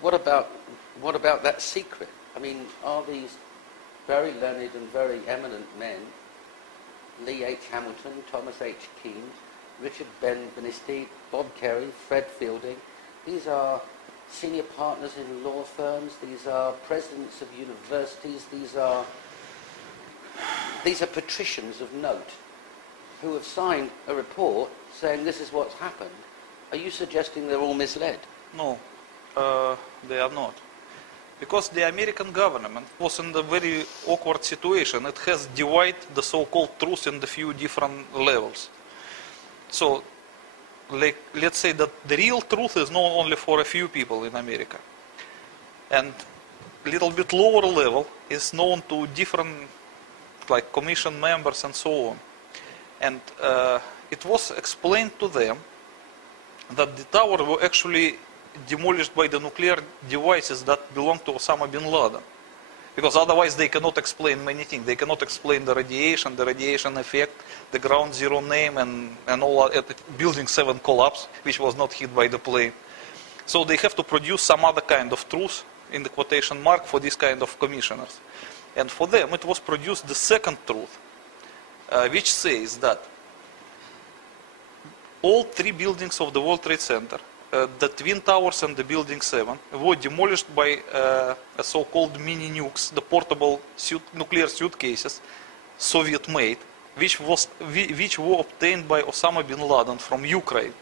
what about that secret? I mean, are these very learned and very eminent men, Lee H. Hamilton, Thomas H. Keane, Richard Benisti, Bob Kerry, Fred Fielding, these are senior partners in law firms, these are presidents of universities, these are patricians of note who have signed a report saying this is what's happened. Are you suggesting they're all misled? No, they are not. Because the American government was in a very awkward situation. It has divided the so-called truth in a few different levels. So, let's say that the real truth is known only for a few people in America. And a little bit lower level is known to different, like, commission members and so on. And it was explained to them that the tower were actually demolished by the nuclear devices that belong to Osama bin Laden. Because otherwise they cannot explain many things. They cannot explain the radiation effect, the ground zero name, and all that, building 7 collapse, which was not hit by the plane. So they have to produce some other kind of truth, in the quotation mark, for this kind of commissioners. And for them it was produced the second truth, which says that all 3 buildings of the World Trade Center, the Twin Towers and the Building 7, were demolished by so-called mini nukes, the portable nuclear suitcases, Soviet-made, which were obtained by Osama bin Laden from Ukraine.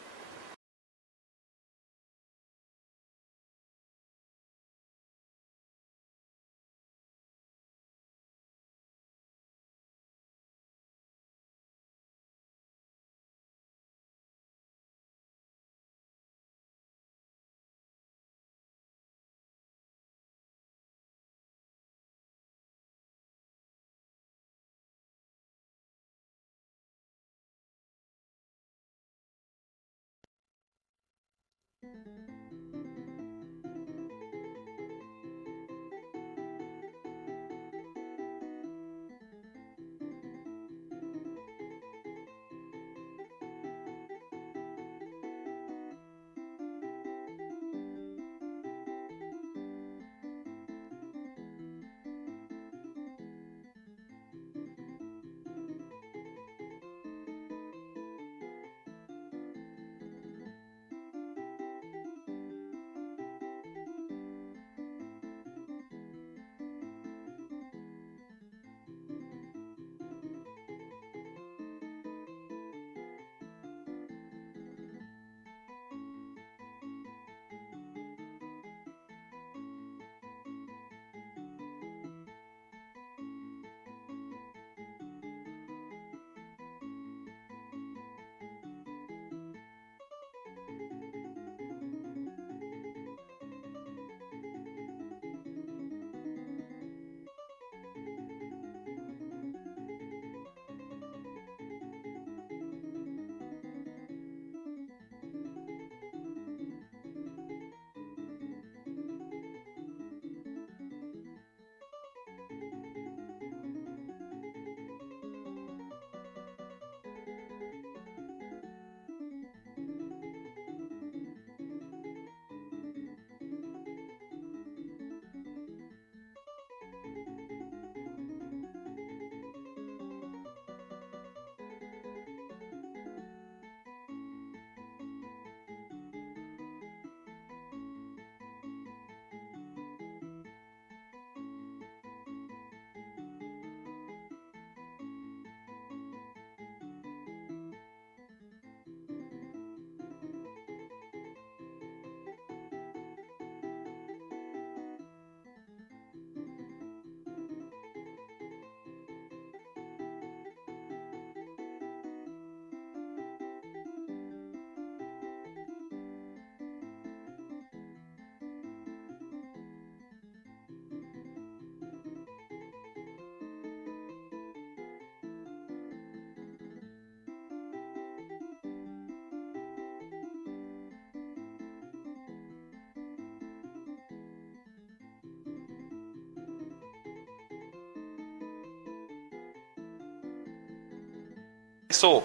So,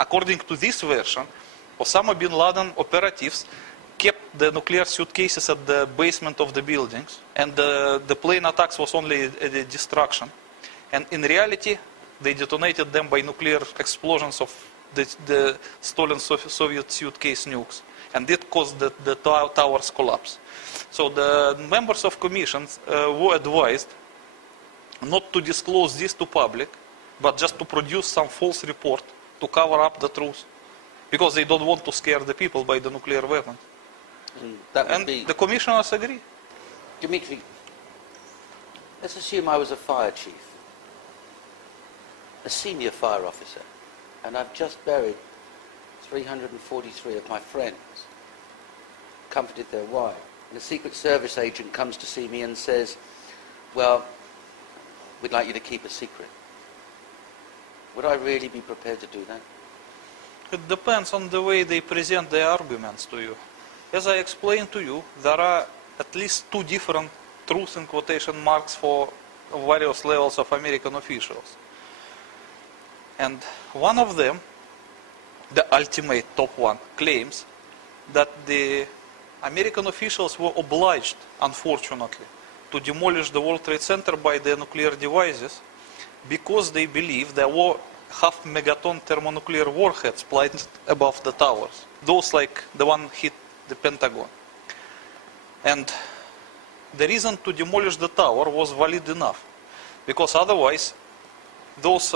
according to this version, Osama bin Laden operatives kept the nuclear suitcases at the basement of the buildings, and the plane attacks was only a destruction. And in reality, they detonated them by nuclear explosions of the stolen Soviet suitcase nukes. And it caused the towers collapse. So the members of commissions were advised not to disclose this to public, but just to produce some false report to cover up the truth. Because they don't want to scare the people by the nuclear weapon. And the commissioners agree. Dimitri, let's assume I was a fire chief, a senior fire officer, and I've just buried 343 of my friends, comforted their wives, and a Secret Service agent comes to see me and says, well, we'd like you to keep a secret. Would I really be prepared to do that? It depends on the way they present their arguments to you. As I explained to you, there are at least two different truth in quotation marks for various levels of American officials. And one of them, the ultimate top one, claims that the American officials were obliged, unfortunately, to demolish the World Trade Center by the nuclear devices because they believe there were half-megaton thermonuclear warheads planted above the towers. Those like the one hit the Pentagon. And the reason to demolish the tower was valid enough, because otherwise those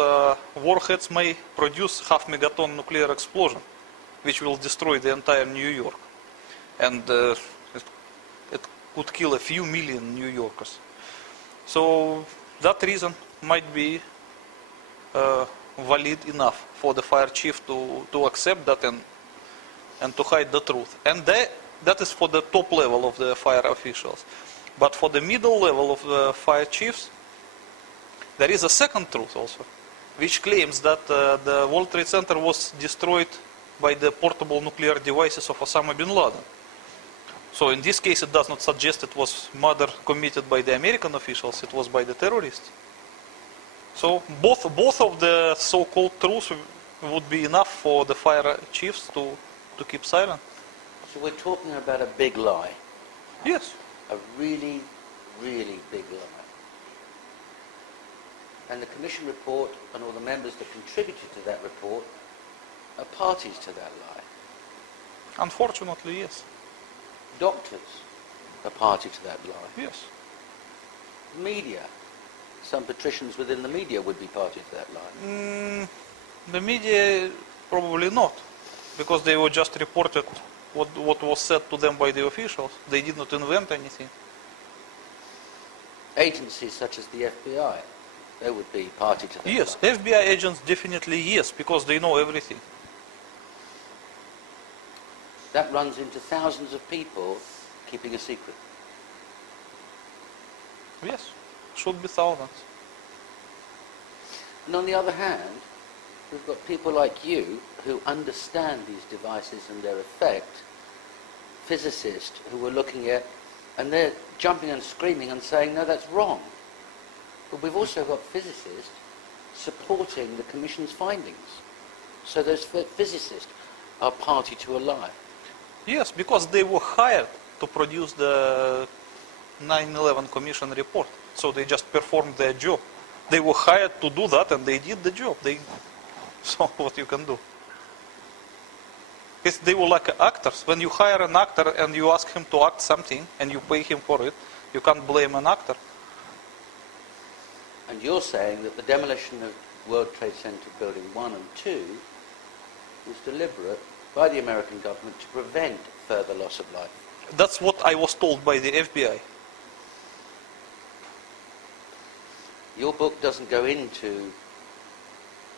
warheads may produce half-megaton nuclear explosion, which will destroy the entire New York. And it could kill a few million New Yorkers. So that reason might be valid enough for the fire chief to accept that and to hide the truth. And that is for the top level of the fire officials. But for the middle level of the fire chiefs, there is a second truth also, which claims that the World Trade Center was destroyed by the portable nuclear devices of Osama bin Laden. So in this case, it does not suggest it was murder committed by the American officials, it was by the terrorists. So both of the so-called truths would be enough for the fire chiefs to keep silent. So we're talking about a big lie. Yes. A really, really big lie. And the Commission report and all the members that contributed to that report are parties to that lie. Unfortunately, yes. Doctors are party to that lie. Yes. Media. Some patricians within the media would be party to that lie. The media probably not, because they were just reported what was said to them by the officials. They did not invent anything. Agencies such as the FBI, they would be party to that Yes, lie. FBI agents definitely yes, because they know everything. That runs into thousands of people keeping a secret. Yes, should be thousands. And on the other hand, we've got people like you who understand these devices and their effect, physicists who are looking at, and they're jumping and screaming and saying, no, that's wrong. But we've also got physicists supporting the Commission's findings. So those physicists are party to a lie. Yes, because they were hired to produce the 9/11 Commission report. So they just performed their job. They were hired to do that and they did the job. So what you can do? Because they were like actors. When you hire an actor and you ask him to act something and you pay him for it, you can't blame an actor. And you're saying that the demolition of World Trade Center Building 1 and 2 was deliberate by the American government to prevent further loss of life. That's what I was told by the FBI. Your book doesn't go into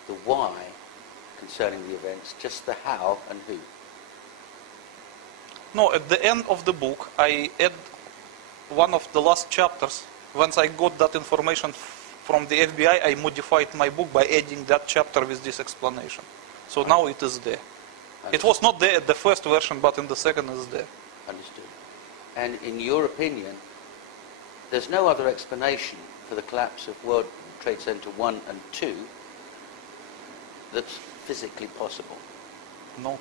the why concerning the events, just the how and who. No, at the end of the book, I add one of the last chapters. Once I got that information from the FBI, I modified my book by adding that chapter with this explanation. So now it is there. It was not there at the first version, but in the second it's there. Understood. And in your opinion, there's no other explanation for the collapse of World Trade Center 1 and 2 that's physically possible? No.